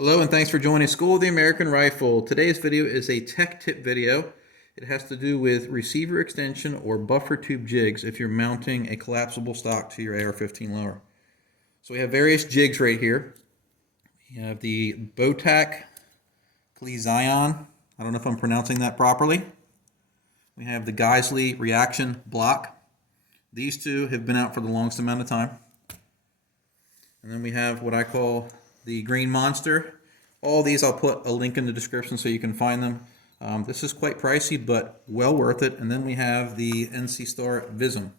Hello and thanks for joining School of the American Rifle. Today's video is a tech tip video. It has to do with receiver extension or buffer tube jigs if you're mounting a collapsible stock to your AR-15 lower. So we have various jigs right here. We have the Botach Geissele. I don't know if I'm pronouncing that properly. We have the Geissele reaction block. These two have been out for the longest amount of time. And then we have what I call the Green Monster. All these I'll put a link in the description so you can find them. This is quite pricey, but well worth it. And then we have the NC Star Vism.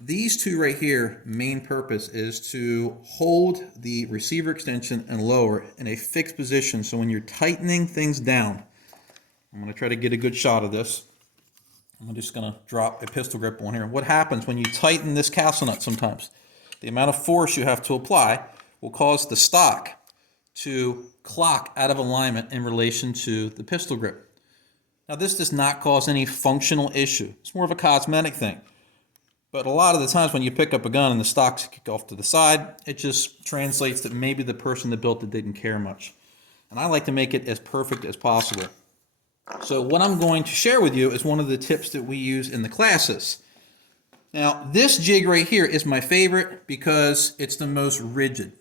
These two right here, main purpose is to hold the receiver extension and lower in a fixed position. So when you're tightening things down, I'm going to try to get a good shot of this. I'm just going to drop a pistol grip on here. What happens when you tighten this castle nut sometimes? The amount of force you have to apply will cause the stock to clock out of alignment in relation to the pistol grip. Now this does not cause any functional issue. It's more of a cosmetic thing. But a lot of the times when you pick up a gun and the stocks kick off to the side, it just translates that maybe the person that built it didn't care much. And I like to make it as perfect as possible. So what I'm going to share with you is one of the tips that we use in the classes. Now this jig right here is my favorite because it's the most rigid.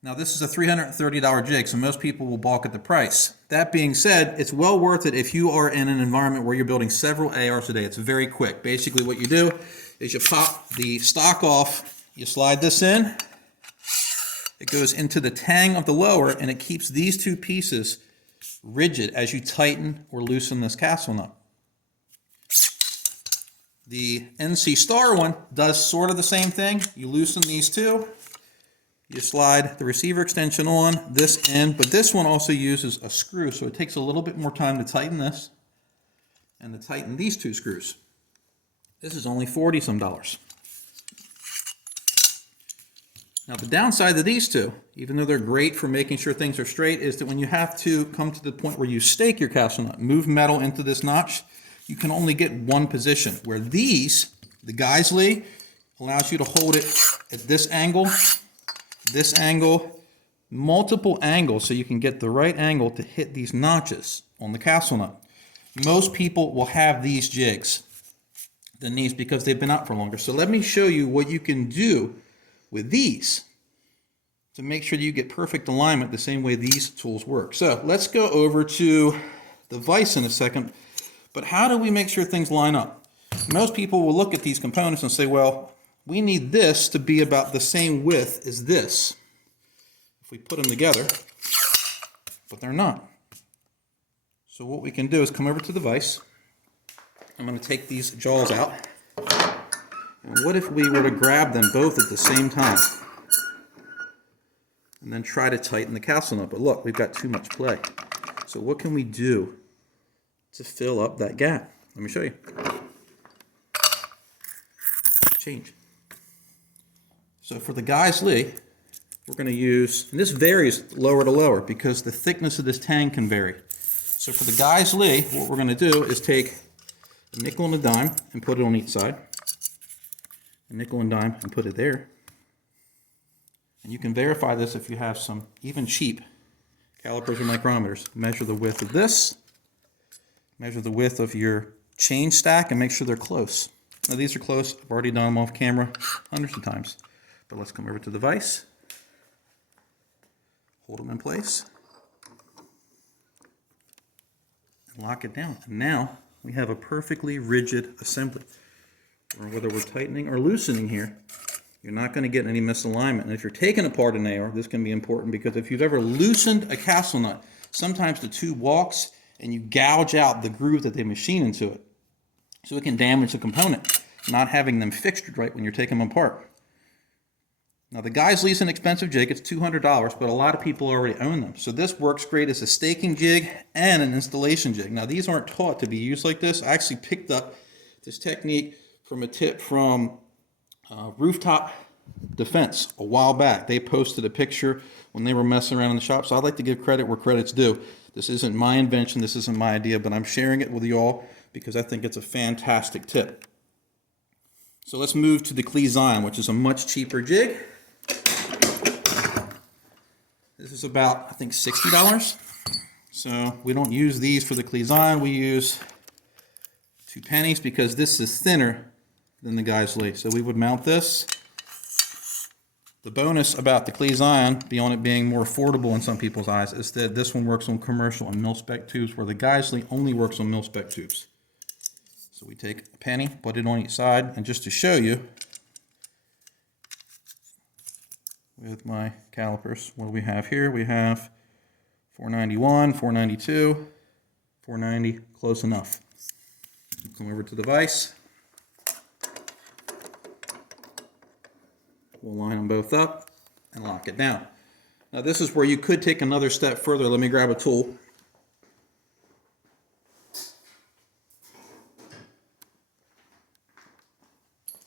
Now this is a $330 jig, so most people will balk at the price. That being said, it's well worth it if you are in an environment where you're building several ARs a day. It's very quick. Basically what you do is you pop the stock off, you slide this in, it goes into the tang of the lower, and it keeps these two pieces rigid as you tighten or loosen this castle nut. The NC Star one does sort of the same thing. You loosen these two, you slide the receiver extension on this end, but this one also uses a screw, so it takes a little bit more time to tighten this and to tighten these two screws. This is only $40-some. Now the downside of these two, even though they're great for making sure things are straight, is that when you have to come to the point where you stake your castle nut, move metal into this notch, you can only get one position, where these, the Geissele, allows you to hold it at this angle, multiple angles, so you can get the right angle to hit these notches on the castle nut. Most people will have these jigs than these because they've been out for longer. So let me show you what you can do with these to make sure that you get perfect alignment the same way these tools work. So let's go over to the vise in a second. But how do we make sure things line up? Most people will look at these components and say, well, we need this to be about the same width as this if we put them together, but they're not. So what we can do is come over to the vise. I'm going to take these jaws out. And what if we were to grab them both at the same time and then try to tighten the castle nut? But look, we've got too much play. So what can we do to fill up that gap? Let me show you. Change. So for the Geissele, we're going to use, and this varies lower to lower because the thickness of this tang can vary. So for the Geissele, what we're going to do is take a nickel and a dime and put it on each side. A nickel and dime and put it there. And you can verify this if you have some even cheap calipers or micrometers. Measure the width of this, measure the width of your chain stack, and make sure they're close. Now these are close. I've already done them off camera hundreds of times. But let's come over to the vise, hold them in place, and lock it down. And now we have a perfectly rigid assembly. Or whether we're tightening or loosening here, you're not going to get any misalignment. And if you're taking apart an AR, this can be important because if you've ever loosened a castle nut, sometimes the tube walks and you gouge out the groove that they machine into it. So it can damage the component, not having them fixtured right when you're taking them apart. Now the Geissele is an expensive jig, it's $200, but a lot of people already own them. So this works great as a staking jig and an installation jig. Now these aren't taught to be used like this. I actually picked up this technique from a tip from Rooftop Defense a while back. They posted a picture when they were messing around in the shop, so I'd like to give credit where credit's due. This isn't my invention, this isn't my idea, but I'm sharing it with you all because I think it's a fantastic tip. So let's move to the Geissele, which is a much cheaper jig. This is about, I think, $60. So we don't use these for the Geissele. We use 2 pennies because this is thinner than the Geissele. So we would mount this. The bonus about the Geissele, beyond it being more affordable in some people's eyes, is that this one works on commercial and mil-spec tubes, where the Geissele only works on mil-spec tubes. So we take a penny, put it on each side, and just to show you, with my calipers, what do we have here? We have 491, 492, 490, close enough. Come over to the vise. We'll line them both up and lock it down. Now this is where you could take another step further. Let me grab a tool.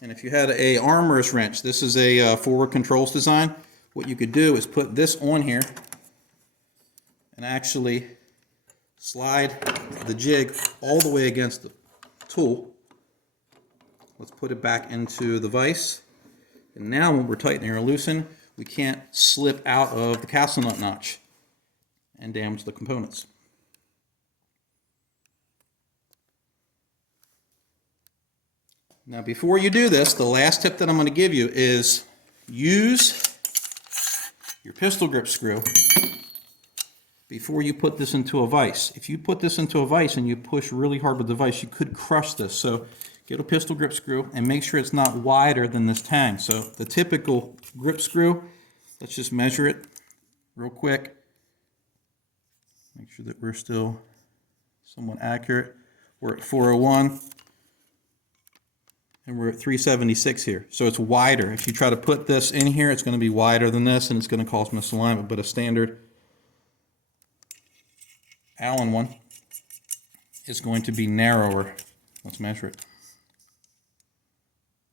And if you had a armorer's wrench, this is a forward controls design. What you could do is put this on here and actually slide the jig all the way against the tool. Let's put it back into the vise. And now when we're tightening or loosening, we can't slip out of the castle nut notch and damage the components. Now before you do this, the last tip that I'm going to give you is use your pistol grip screw before you put this into a vise. If you put this into a vise and you push really hard with the vise, you could crush this. So get a pistol grip screw and make sure it's not wider than this tang. So the typical grip screw, let's just measure it real quick. Make sure that we're still somewhat accurate. We're at 401 and we're at 376 here. So it's wider. If you try to put this in here, it's going to be wider than this and it's going to cause misalignment. But a standard Allen one is going to be narrower. Let's measure it.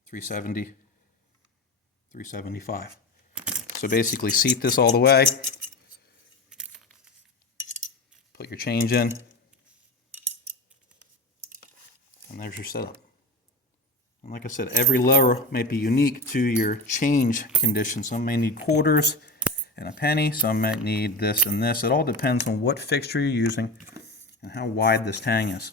370, 375. So basically seat this all the way, put your change in, and there's your setup. And like I said, every lever may be unique to your change condition. Some may need quarters and a penny, some might need this and this. It all depends on what fixture you're using and how wide this tang is.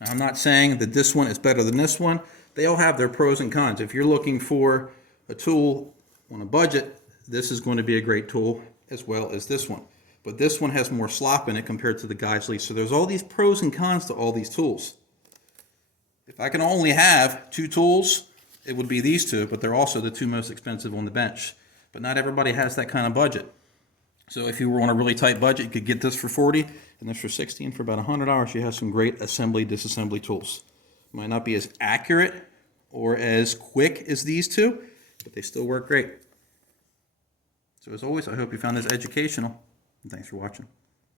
Now, I'm not saying that this one is better than this one. They all have their pros and cons. If you're looking for a tool on a budget, this is going to be a great tool as well as this one. But this one has more slop in it compared to the Geissele. So there's all these pros and cons to all these tools. If I can only have 2 tools, it would be these 2, but they're also the 2 most expensive on the bench. But not everybody has that kind of budget. So if you were on a really tight budget, you could get this for $40 and this for $60, and for about $100, you have some great assembly, disassembly tools. Might not be as accurate or as quick as these 2, but they still work great. So as always, I hope you found this educational, and thanks for watching.